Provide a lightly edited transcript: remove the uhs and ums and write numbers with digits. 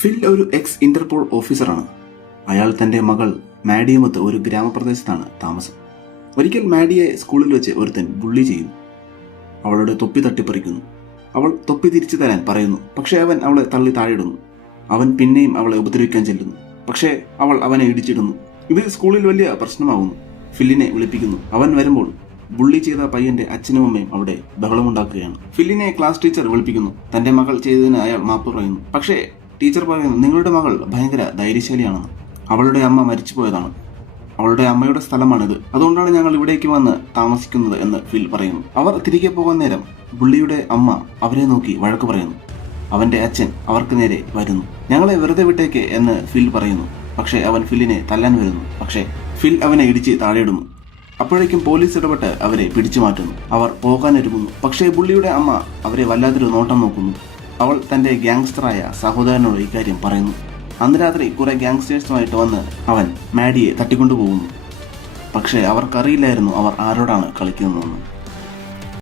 ഫിൽ ഒരു X Interpol ഓഫീസറാണ്. അയാൾ തന്റെ മകൾ മാഡിയുമൊത്ത് ഒരു ഗ്രാമപ്രദേശത്താണ് താമസം. ഒരിക്കൽ മാഡിയെ സ്കൂളിൽ വെച്ച് ഒരുത്തൻ ബുള്ളി ചെയ്യുന്നു. അവളുടെ തൊപ്പി തട്ടിപ്പറിക്കുന്നു. അവൾ തൊപ്പി തിരിച്ചു തരാൻ പറയുന്നു. പക്ഷേ അവൻ അവളെ തള്ളി താഴെയിടുന്നു. അവൻ പിന്നെയും അവളെ ഉപദ്രവിക്കാൻ ചെല്ലുന്നു. പക്ഷേ അവൾ അവനെ ഇടിച്ചിടുന്നു. ഇത് സ്കൂളിൽ വലിയ പ്രശ്നമാകുന്നു. ഫില്ലിനെ വിളിപ്പിക്കുന്നു. അവൻ വരുമ്പോൾ ബുള്ളി ചെയ്ത പയ്യന്റെ അച്ഛനും അമ്മയും അവിടെ ബഹളമുണ്ടാക്കുകയാണ്. ഫില്ലിനെ ക്ലാസ് ടീച്ചർ വിളിപ്പിക്കുന്നു. തന്റെ മകൾ ചെയ്തതിന് അയാൾ മാപ്പ് പറയുന്നു. പക്ഷേ ടീച്ചർ പറയുന്നു, നിങ്ങളുടെ മകൾ ഭയങ്കര ധൈര്യശാലിയാണെന്ന്. അവളുടെ അമ്മ മരിച്ചുപോയതാണ്. അവളുടെ അമ്മയുടെ സ്ഥലമാണിത്. അതുകൊണ്ടാണ് ഞങ്ങൾ ഇവിടേക്ക് വന്ന് താമസിക്കുന്നത് എന്ന് ഫിൽ പറയുന്നു. അവർ തിരികെ പോകാൻ നേരം ബുള്ളിയുടെ അമ്മ അവരെ നോക്കി വഴക്ക് പറയുന്നു. അവന്റെ അച്ഛൻ അവർക്ക് നേരെ വരുന്നു. ഞങ്ങളെ വെറുതെ വിട്ടേക്ക് എന്ന് ഫിൽ പറയുന്നു. പക്ഷേ അവൻ ഫില്ലിനെ തല്ലാൻ വരുന്നു. പക്ഷേ ഫിൽ അവനെ ഇടിച്ച് താഴെയിടുന്നു. അപ്പോഴേക്കും പോലീസ് ഇടപെട്ട് അവരെ പിടിച്ചു മാറ്റുന്നു. അവർ പോകാനൊരുങ്ങുന്നു. പക്ഷേ ബുള്ളിയുടെ അമ്മ അവരെ വല്ലാത്തൊരു നോട്ടം നോക്കുന്നു. അവൾ തന്റെ ഗ്യാങ്സ്റ്ററായ സഹോദരനോട് ഇക്കാര്യം പറയുന്നു. അന്ന് രാത്രി കുറെ ഗ്യാങ്സ്റ്റേഴ്സുമായിട്ട് വന്ന് അവൻ മാഡിയെ തട്ടിക്കൊണ്ടുപോകുന്നു. പക്ഷേ അവർക്കറിയില്ലായിരുന്നു അവർ ആരോടാണ് കളിക്കുന്നതെന്ന്.